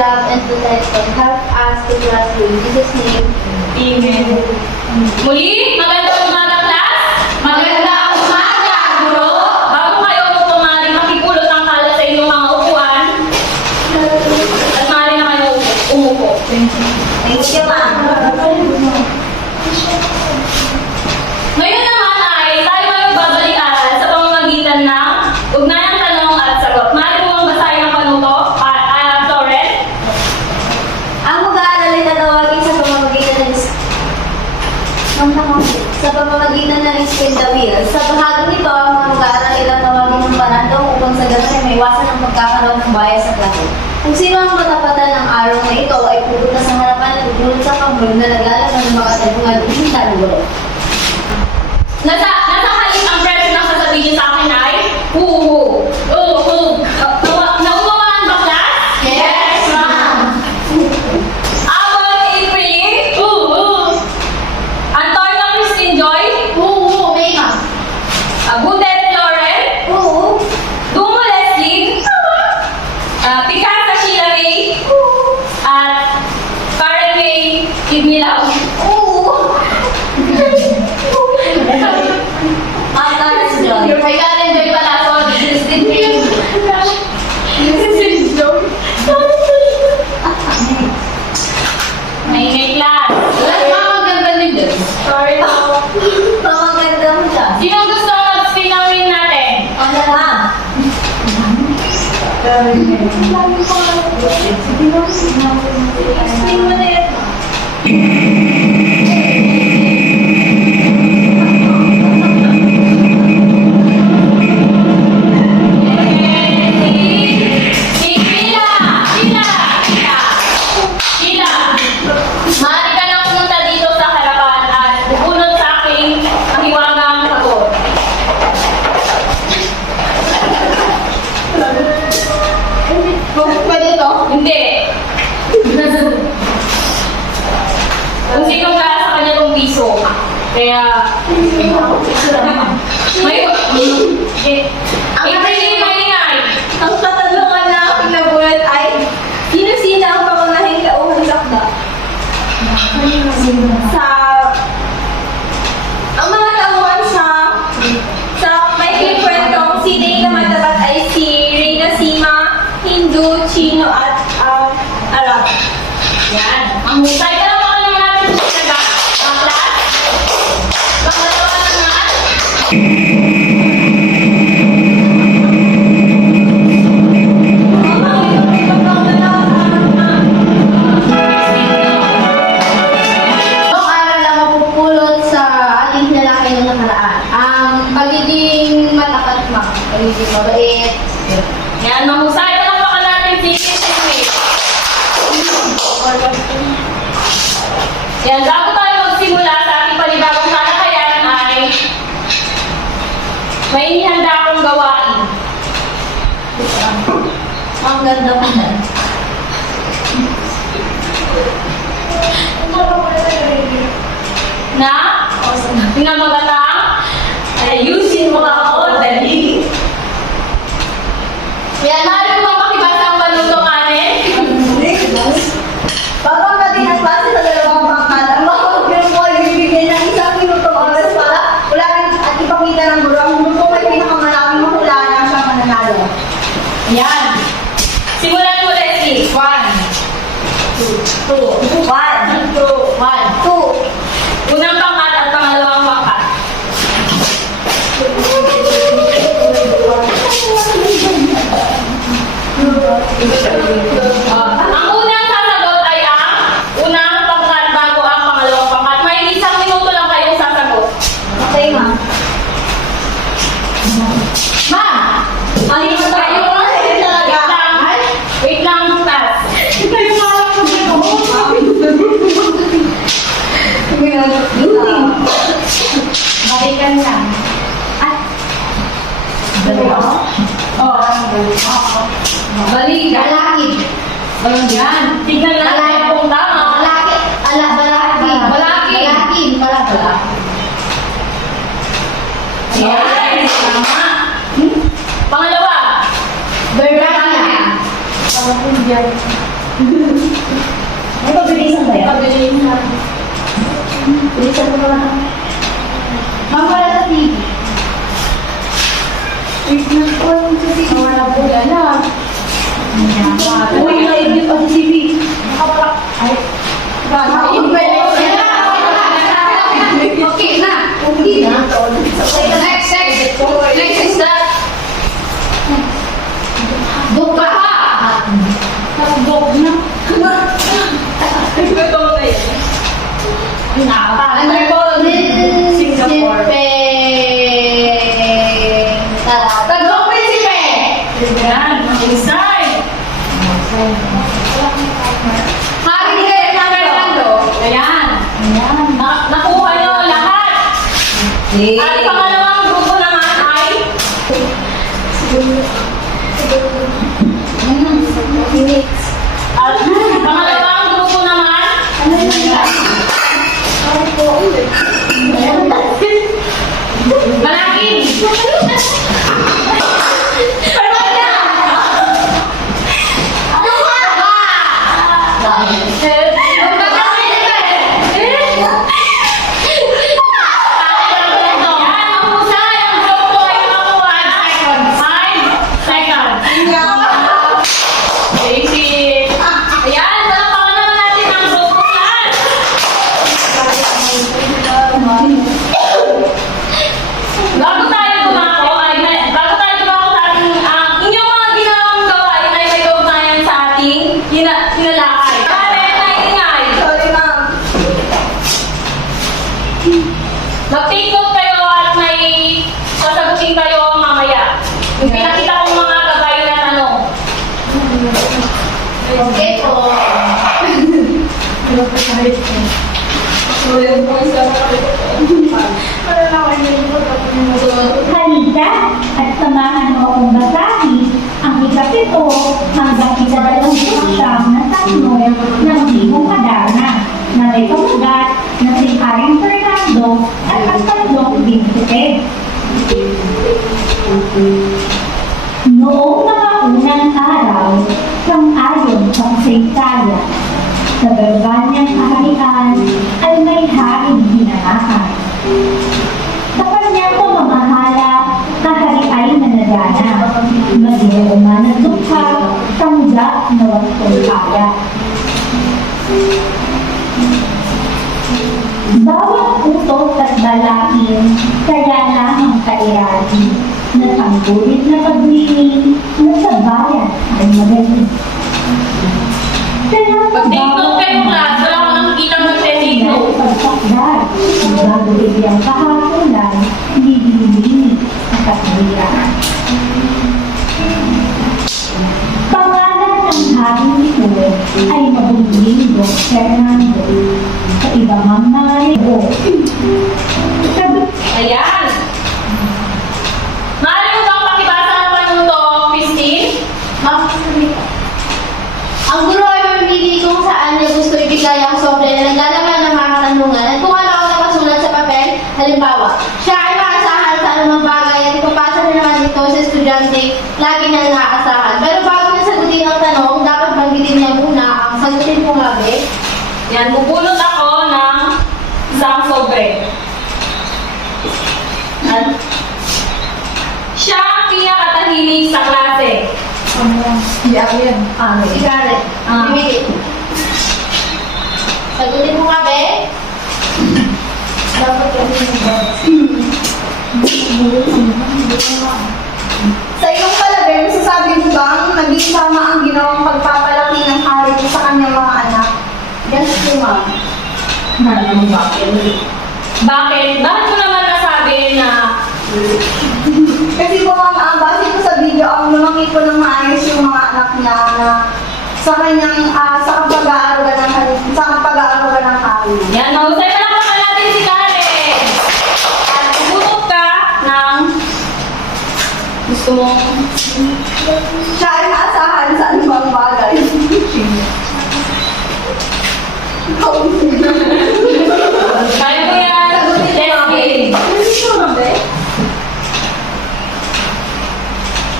love, and protection. Help us to trust you. In Jesus' name, Amen. Muli, magandang umaga, class. Magandang umaga, guro. Bago kayo po maaaring makipulot ang kalat sa inyong mga upuan, at maaari na kayo umupo. thank you, ma'am. Ngayon naman ay tayo ay magbabalik-aral sa pamamagitan ng ugnayang tanong at sagot. Maaari mo basahin ang panuto, Lauren? Ang mag-aaral ay tatawagin sa pamamagitan ng spin the wheel. Sa bahagi nito, ang mga mag-aaral ay tatawagin ng parando upang sa ganun ay may iwasan ang pagkakaroon ng bias sa klase. Kung sino ang matapatan ng araw na ito ay pupunta sa harapan at tutulog sa pambulog na naglalaman ng makatagpungan ng hinta ng gulo. Nasa halip ang presyo ng sasabihin sa akin ay huhu. Naunawaan ba, class? Yes, ma'am. Abang April, Antonio Christine Joy, May ma'am. Budet Lauren, Dumo Leslie, Picasa Sheila May, at Karen May Ignilaw. May Karen Joy pala, sorry. Christine May. Christine Joy. May class. Maganda din dun. Sorry po. Pamaganda mo siya. Sino gusto mag-spin ng wheel natin? Ano ma'am? Explain mo na yun. Maaari ka nang pumunta dito sa harapan at bubunot sa aking mahiwagang sagot. Pwede to? Hindi. Kung sino kaya sa kanya tong piso. Kaya, April, maingay. Ang katanungan na aking nagulat ay, sino-sino ang pangunahing tauhan sakda? Ang mga tauhan sa may kwentong si Dane na matapat ay si Reyna Sima, Hindu, Chino at Arab. Yan. Ang husay ka lang naman natin sa saga. Ang class. Pangalawa naman. Ang aral ang mapupulot sa ating lalaki ng nakaraan. Ang pagiging matapat ma, pagiging mabait. Yan. Mahusay ka lang baka natin si Christine. Yan. Bago tayo magsimula sa ating panibagong talakayan ay may inihanda akong gawain. Ang ganda mo na. Na? Tingnan mo gatang? Ayusin mo ako, dali. Yan. Maaari mo bang makibasa ang panuto natin? Bago ka din ang klase sa dalawang pangkat, ang mga pagkiro mo ay bibigyan ng isang minutong oras para wala rin at ipakita ng guro. Ang minuto ay pinakamaraming mahulaan ang siyang mananalo. Yan. Simulan mo, Leslie. 1, 2, 2. 1, 1, 2. Unang pangkat at pangalawang pangkat. Ang unang sasagot ay ang unang pangkat bago ang pangalawang pangkat. May isang minuto lang kayong sasagot. Okay, ma'am. Ma'am! Ano yung tayo? Wait lang, class. Balikan lang. Balik. Lalaki. Yan. Tignan natin kung tama. Balaki. Balaki. Balaki. Balaki. Yan. Tama. Pangalawa. Bergania. May pabilisan ba yan? Pabilisan. Bilisan mo naman. Ma'am, wala sa TV. Wait na po sa TV. Wala po na. Uy, naibig pa sa TV. Ay, Okay na. hindi na. Next is that. Buka ha. Buk na. Ito na yan. Ano po? Singapore. Tatlong prinsipe. Yan. Inside. Hari Fernando. Ayan. Nakuha nyo lahat. At pangalawang grupo naman ay at pangalawang grupo naman Malaki. Bago tayo dumako sa ating, inyong mga ginawang gawain ay may kaugnayan sa ating hinalakay. Karen, ingay. Sorry, ma'am. Mag-take note kayo at may sasagutin kayo mamaya. Yung pinakita kong mga gabay na tanong. Okay po. Halika at samahan mo akong basahin ang ikapito hanggang ikadalawang siyam na tatlo ng Libong Kadana na may pamagat na si Haring Fernando at ang tatlong binsipe. Noong mga unang araw, sang-ayon sa Saysaya, sa Galvaniang kaharian ay may haring hinanahan. Sa kanyang pamamahala, kahari ay nanadana, mag-iuma ng dukha, tanggap na wastong kaya. Bawat utos at balakin, kaya lamang kairati, na tanggulit na pagwiling, na sa bayan ay magaling. Mag-take note kayo, class. Wala ko nang kitang mag-take note. Pagpakdar, ang bago bigyan kahakulan, hindi dinilini ang katahiraan. Pangalan ng haring ito ay Mabuling Don Fernando. Sa iba mang mga ito, Ayan. Maaari mo bang pakibasa ng panuto, Christine? Ma'am, ang guro ay mamili kung saan niya gusto ibigay ang sobre na naglalaman ng mga katanungan at kung ano ang nakasulat sa papel. Halimbawa, siya ay maasahan sa anumang bagay at ipapasa na naman ito sa estudyante lagi na naaasahan. Pero bago niya sagutin ang tanong, dapat banggitin niya muna ang sagutin kung mabi. Yan, bubulot ako ng isang sobre. At siya ang pinakatahimik sa klase. Si Karen, bibigay. Sagutin mo mabi. Dapat Sa iyong palagay, masasabi mo bang naging tama ang ginawang pagpapalaki ng hari sa kanyang mga anak? Yes, po, ma'am. Bakit? Bakit mo naman nasabi na Kasi po ma'am, base ko sa video, ang lumaki po ng maayos yung mga anak niya na sa kanyang, sa pag-aaruga ng hari. yan, mahusay pa lang natin si Karen. At bubulot ka ng gusto mong Siya ay naasahan sa anumang bagay. kaya mo yan. Let's begin.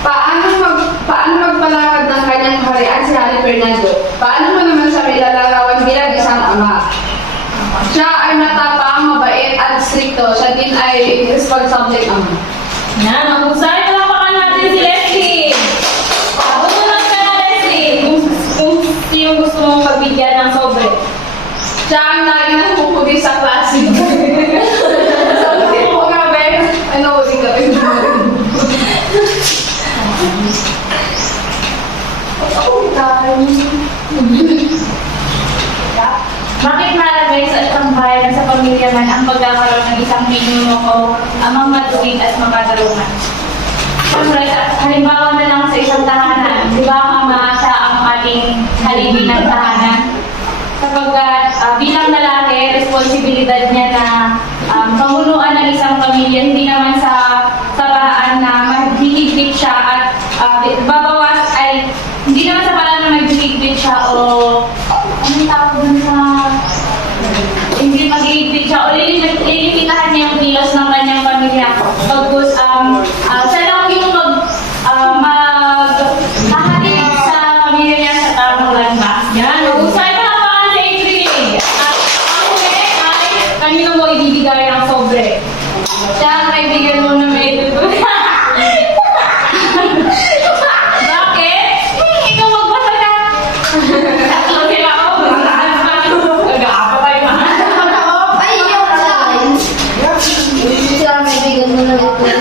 Paano magpalakad ng kanyang kaharian si Hari Fernando? Paano mo naman siya ilalarawan bilang isang ama? Siya ay matapang, mabait, at stricto. Siya din ay responsable ama. Yan, mahusay. Palakpakan natin si Leslie. Sumunod ka na, Leslie. Kung sino gusto mong pagbigyan ng sobre. Siya ang lagi nagpupugi sa klase. Sabi ko nga, Ben, ano ulit ka? Bakit malagay sa isang bayan sa pamilya man ang pagkakaroon ng isang pinuno o amang matuwid at makatarungan? Siyempre, halimbawa na lang sa isang tahanan, di ba ang ama siya ang ating haligi ng tahanan? Sapagkat bilang lalaki, responsibilidad niya na pamunuan ng isang pamilya, hindi naman sa paraan na maghihigpit siya at babawas ay hindi naman sa paraan na maghihigpit siya o anong tawag dun sa hindi maghihigpit siya o lilimitahan niya yung kilos ng kanyang pamilya. Pagkus, siya lang yung maghahatid sa pamilya niya sa tamang landas. Yan, mag-usay pa lang sa April. At ang huli ay kanino mo ibibigay ang sobre. Siya ang kaibigan mo na may Bakit? Ikaw magbasa ka. Tatlo sila ako. Nag-aapatay na. Ay, yung sila may bigan mo na ito. Sa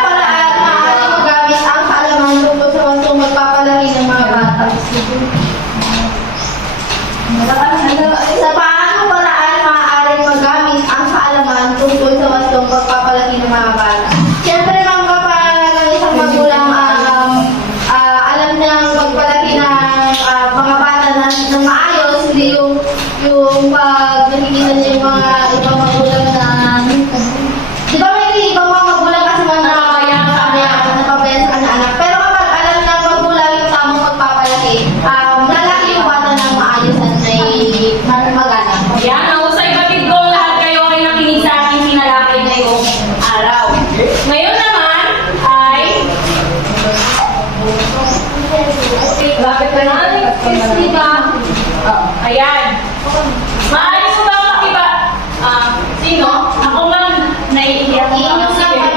paraan, maaari magamit ang kaalaman tungkol sa wastong magpapalaki ng mga bata. Sa paano paraan maaaring magamit ang kaalaman tungkol sa wastong pagpapalaki ng mga bata? Siyempre, mga kapag ng isang magulang alam niyang magpalaki ng mga bata ng maayos, hindi yung pag nakikita niya yung mga ibang magulang na di ba may ibang mga magulang kasi mga napabayaan sa kanya anak. Pero kapag alam ng magulang yung tamang pagpapalaki, lalaki yung bata ng maayos at may magana. Yan, nahusay batid kong lahat kayo ay nakinig sa aking sinalakay ngayong araw. Ngayon naman ay bakit ka na? Ayan. Maayos mo ba ang makiba? Sino? Ako man, naiiyak ako. Sige.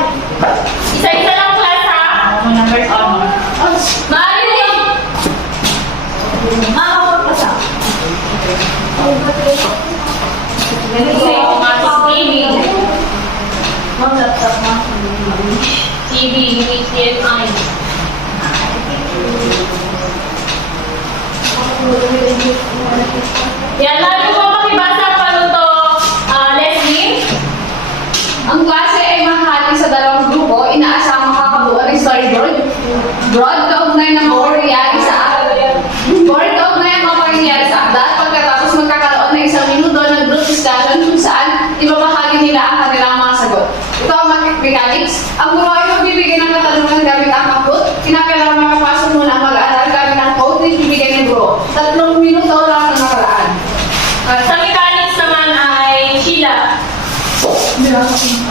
Isa-isa lang class ha? Ako na first honor. Maayos yung... Makakapagpasa. Ganito yung mga TV. Ang laptop mo. TV, HDMI. Yan, lalo mo makibasa pa to, Leslie? Ang klase ay mahati sa dalawang grupo, inaasang makakabuo ng storyboard. Kaugnay ng mga pangyayari sa akda. Pagkatapos magkakaroon ng isang minuto ng group discussion kung saan ibabahagi nila ang kanilang mga sagot. Ito ang mechanics. Ang guro ay magbibigay ng katanungan gamit ang kaput. Kinakailangan makapasok muna ang mag-aaral gamit ang code na ibibigay ng guro. 3 minuto lang ang nakaraan. Sa mechanics naman ay Sheila.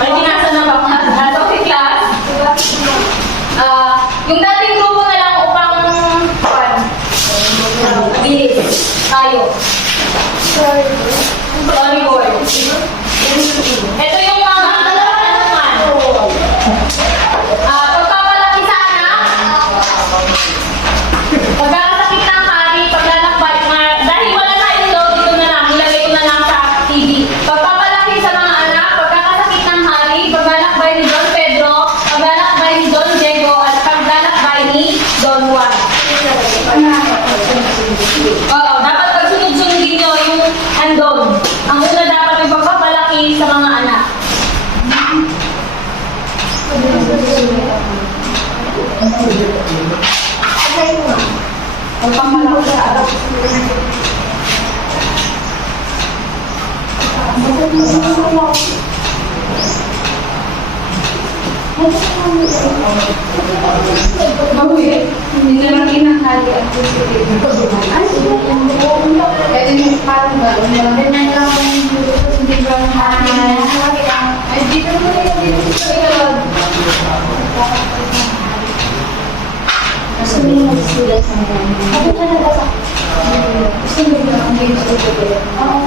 Ay, kinasa na ba? Nasa si class. Yung dating grupo na lang upang mabilis tayo. Storyboard. Ito yung mga naman. Pagpapalaki sa anak. Pagkakasakit ng hari, paglalakbay. Dahil wala tayong load, dito na lang. Ilagay ko na lang sa TV. Pagpapalaki sa mga anak, pagkakasakit ng hari, paglalakbay ni Don Pedro, paglalakbay ni Don Diego, at paglalakbay ni Don Juan. Oo, dapat pagsunod-sunodin nyo yung andon. Ang una dapat yung pagpapalaki sa mga anak. Hindi na lang inahali at ay, kaya din yung parang ba? Ganyan lang hindi ba ay, dito mo na yung dito sa ilod. sabihin mo sila sa mga. Ako talaga sa... Gusto mo ba ang games ko ko? Oo.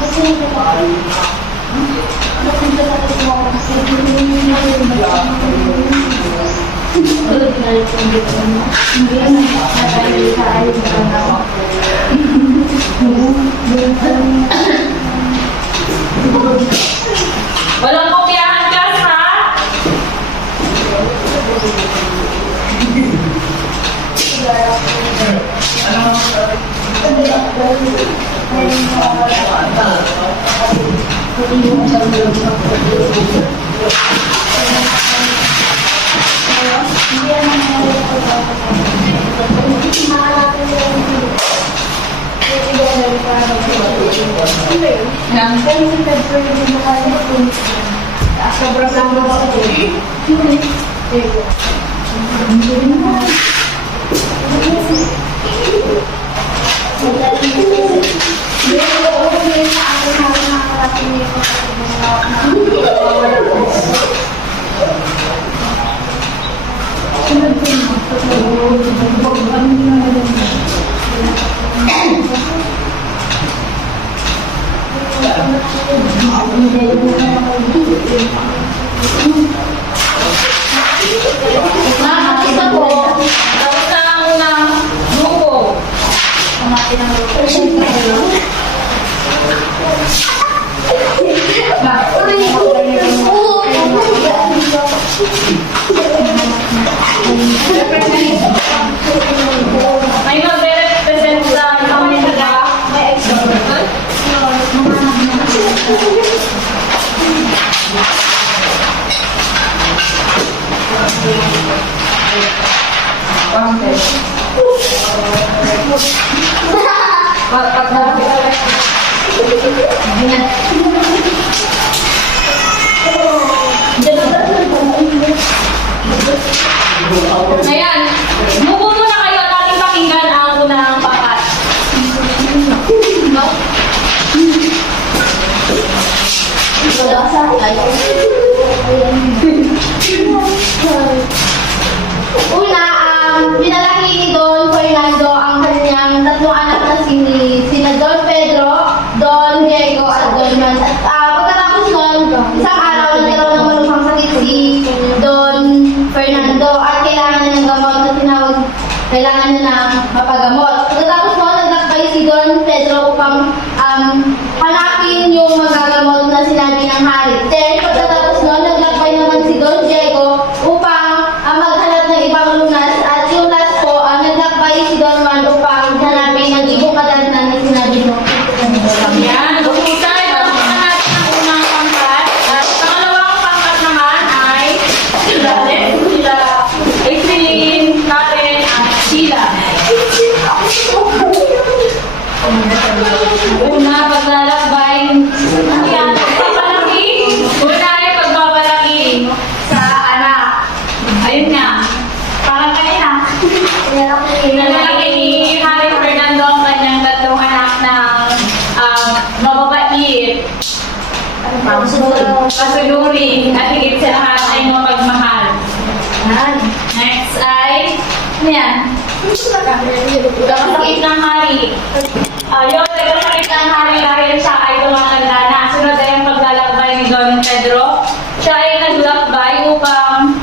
Gusto mo ba ako? Napunta na ito ako kasi hindi na yung tulad na rin kung dito mo. Hindi na nakakali sa ayaw na ako. Walang kopyahan, class, ha? Sobrang sama sa Nakakita ko. Tapos na ang unang grupo. May mag-represent sa Pamilya. Ayan. Mupo muna kayo at ating pakinggan ang unang pakat. Una, pinalaki ni Don Fernando ang kanyang tatlong anak na sina Don Pedro, Don Diego at Don Juan. At pagkatapos nun, isang araw nagkaroon ng malubhang sakit si Don Fernando at kailangan na ng gamot na tinawag, kailangan na ng mapagamot. Pagkatapos nun, naglakbay si Don Pedro upang hanapin yung magagamot na sinabi ng hari. Then, pagkatapos nun, naglakbay naman si Don Diego upang maghanap ng ibang lunas. At yung last po, naglakbay si Don Juan upang hanapin ang ibong kadalanan na sinabi ng Ayan. Buksan. Buksan natin ang unang pangkat. At pangalawang pangkat naman ay sila Aislinn, Karen, at Sheila. Una, paglalakbay. Ayan, pagpapalaki. Una ay pagpapalaki sa anak. Ayun nga. Parang kanina. Pinalaki ni Harry Fernando ang kanyang tatlong anak ng mababait, pasunuri, at higit sa lahat ay mapagmahal. Next ay, ano yan? Nagkasakit ng hari. Yun, nagkasakit ng hari dahil siya ay tumatanda na. Sunod ay ang paglalakbay ni Don Pedro. Siya ay naglakbay upang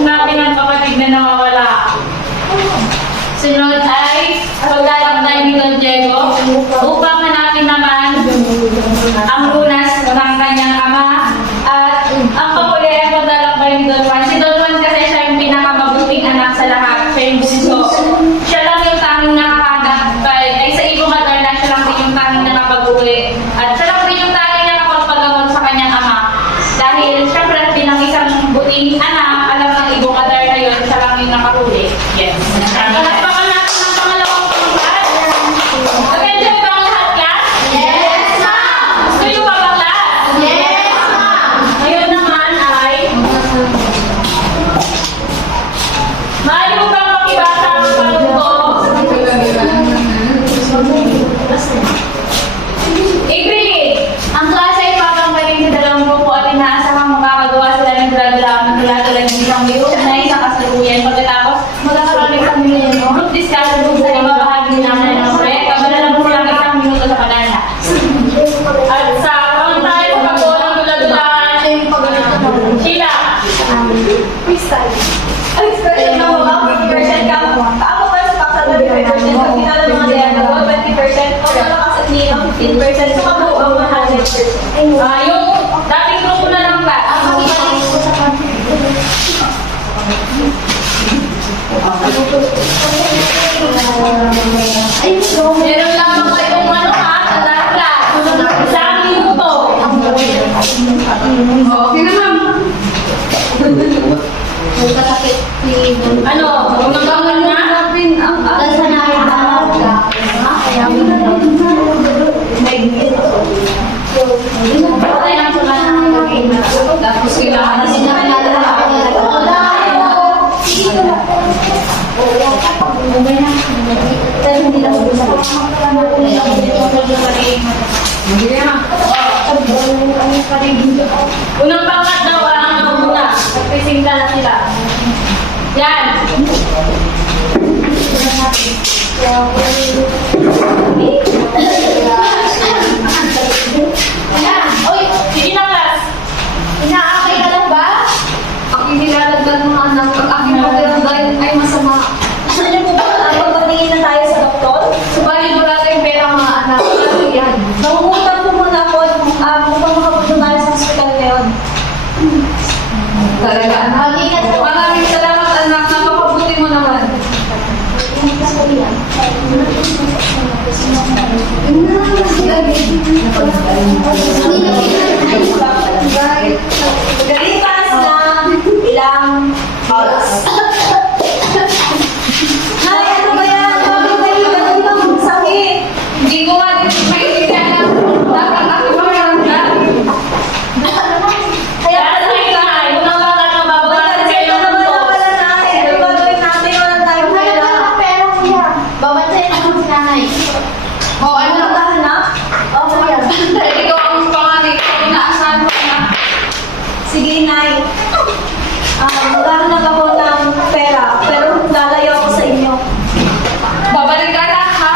umapin ang kapatid na nawawala. Sunod ay paglalakbay ni Don Diego upang hanapin naman ang lunas ng kanyang ama. At ang pahuli ay paglalakbay ni Don Juan. Si Don Juan kasi siya yung pinakamabuting anak sa lahat. Siya yung bunso. Siya lang yung tanging nakakahanap ay sa ibong materna, siya lang din yung tanging nakapag-uwi. At siya lang din yung tanging nakapagpagamot sa kanyang ama. Dahil syempre bilang isang buting anak, alam ng ibong materna yun, siya lang yung nakahuli. Yes. Palakpakan natin ang pangalawang pangkat. Mag-enjoy ba ang lahat, class? Yes, ma'am! Gusto nyo ba ba, class? Yes, ma'am! Ngayon naman ay maaari mo bang makibasa ang pagtuto 15%. So, kabuo ang 100%. Yung dating grupo na lang ba? Meron lamang kayong ano ha, tandaan lang. Isang minuto. Okay na, ma'am. Magkasakit si Ano? Unang bangon na? Kasi nakita ka. Kaya mo na Tapos kailangan na sila. Hindi na. Unang pangkat daw ang muna. Pagpisingla na sila. Yan. Oy, sige na class. Inaakay ka lang ba? Aking nilalagdag mga anak. Pag aking pagdarandayan ay masama. Gusto niyo po ba magpatingin na tayo sa doktor? Subalit wala tayong pera mga anak. Ano yan? Nangungutang po muna ako at upang makapunta tayo sa hospital ngayon. Talaga anak. Mag-ingat po. Maraming salamat anak. Napakabuti mo naman. Galitas na ilang oras. Nay, ano ba yan? Bakit kayo ganun bang sakit? Hindi ko nga din maintindihan na dapat ako mamaranda. Kaya Yan, pala sige na. Unang pangkat na babawasan Babantay kayo ka ng naman na puntos. pala, Nay. Ano ba gawin natin? Wala tayong pera. Babantay naman si Nanay. O ano? Ano ka, anak? Okay yan. Dahil ikaw ang panganay ko. Inaasahan mo anak. Sige, Nay. Maghahanap ako ng pera, pero lalayo ako sa inyo. Babalik ka na ha.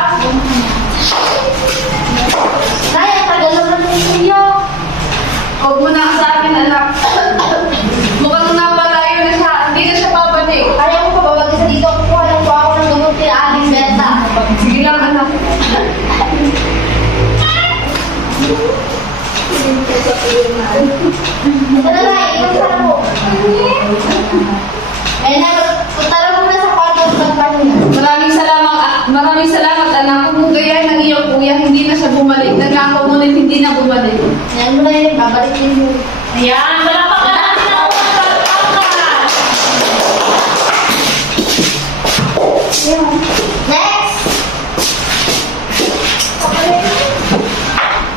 Nay, ang tagal naman ng inyo. Huwag mo na sa akin anak. Mukhang napalayo na siya. Hindi na siya babalik. Kaya mo pa ba mag-isa dito? Kuha lang po ako ng gamot kay Aling Benta. Sige lang anak. Ito na, Nay. Inom ka na po. Eh, Nay, punta na muna sa kwarto ng pagpahinga. Maraming salamat anak. Kung gaya ng iyong kuya, hindi na siya bumalik. Nagkakaw ngunit hindi na bumalik. Yan mo na yun, babalik din yun. Ayan, wala pa ka natin ang unang pangkat. Next!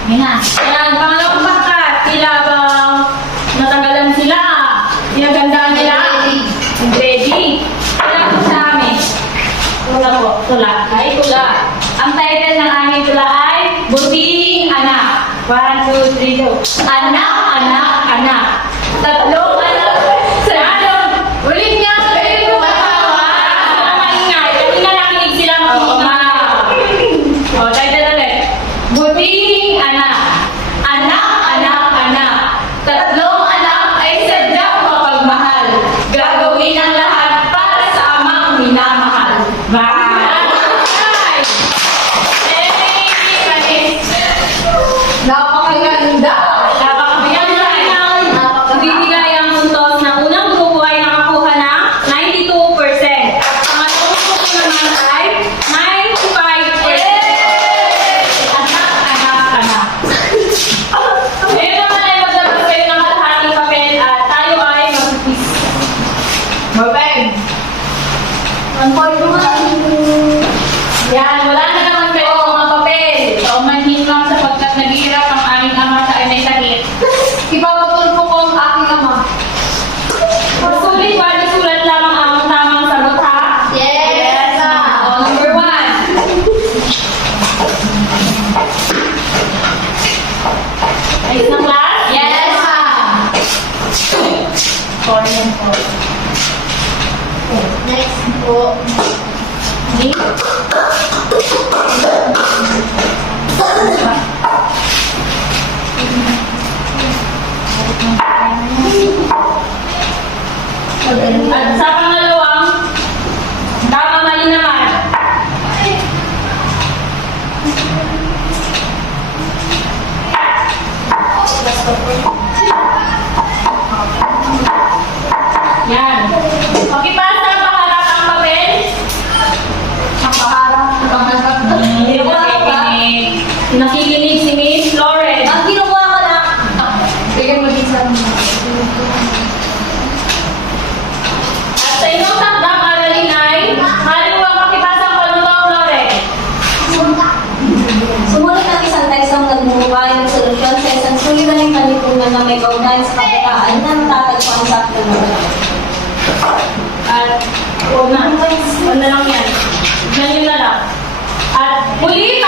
Ayan, pangalawang pangkat. Sila bang natagalan sila? Pinagandaan nila? Ready? Wala po sa amin. Tula po, tula. Ay, tula. Ang title ng aming tula ay Bunting Anak. 1, 2, 3, go. Anak, anak, anak. Tatlong anak. Sa ano? Ulit niya. Ulit ko matawa. Para maingay. Kanina nakinig silang O, title ulit. Bunting anak. Anak, anak, anak. Tatlong anak ay sadyang mapagmahal. Gagawin ang lahat para sa amang minamahal. Bye! Hey, Napakaganda. napakabigyan ng bibigayang puntos ng unang grupo ay nakakuha ng 92%. At pangalawang grupo naman ay 95%. Anak, anak, anak. Ngayon naman ay maglabas kayo ng kalahating papel at tayo ay mag-quiz. Mabeg. Yan, wala na naman kayo mga papel. Paumanhin lang sapagkat naghihirap ang aming ama sa may sakit. Ipapatulpo ko ang aking ama. Sulit, bali sulat lamang ang tamang sagot ha? Yes, O, number 1. Ayos na class? Yes, Korean po. Next po. At sa pangalawang, tama mali naman. Yan. Pakipasa ang paharap ang papel. Hindi mo nakikinig. Nakikinig si Miss Lauren. Ang ginawa ko na, Bigyan mo din sa At sa inyong takdang aralin ay, maaari mo ang pakipasa ang palutong, Lauren. sumunod ang isang tekstong nagmumukha ng solusyon sa isang suliraning kalipunan na may kaugnayan sa kabataan na matatagpuan sa aktualidad. At, huwag na lang yan. Ganyan na lang. At, muli,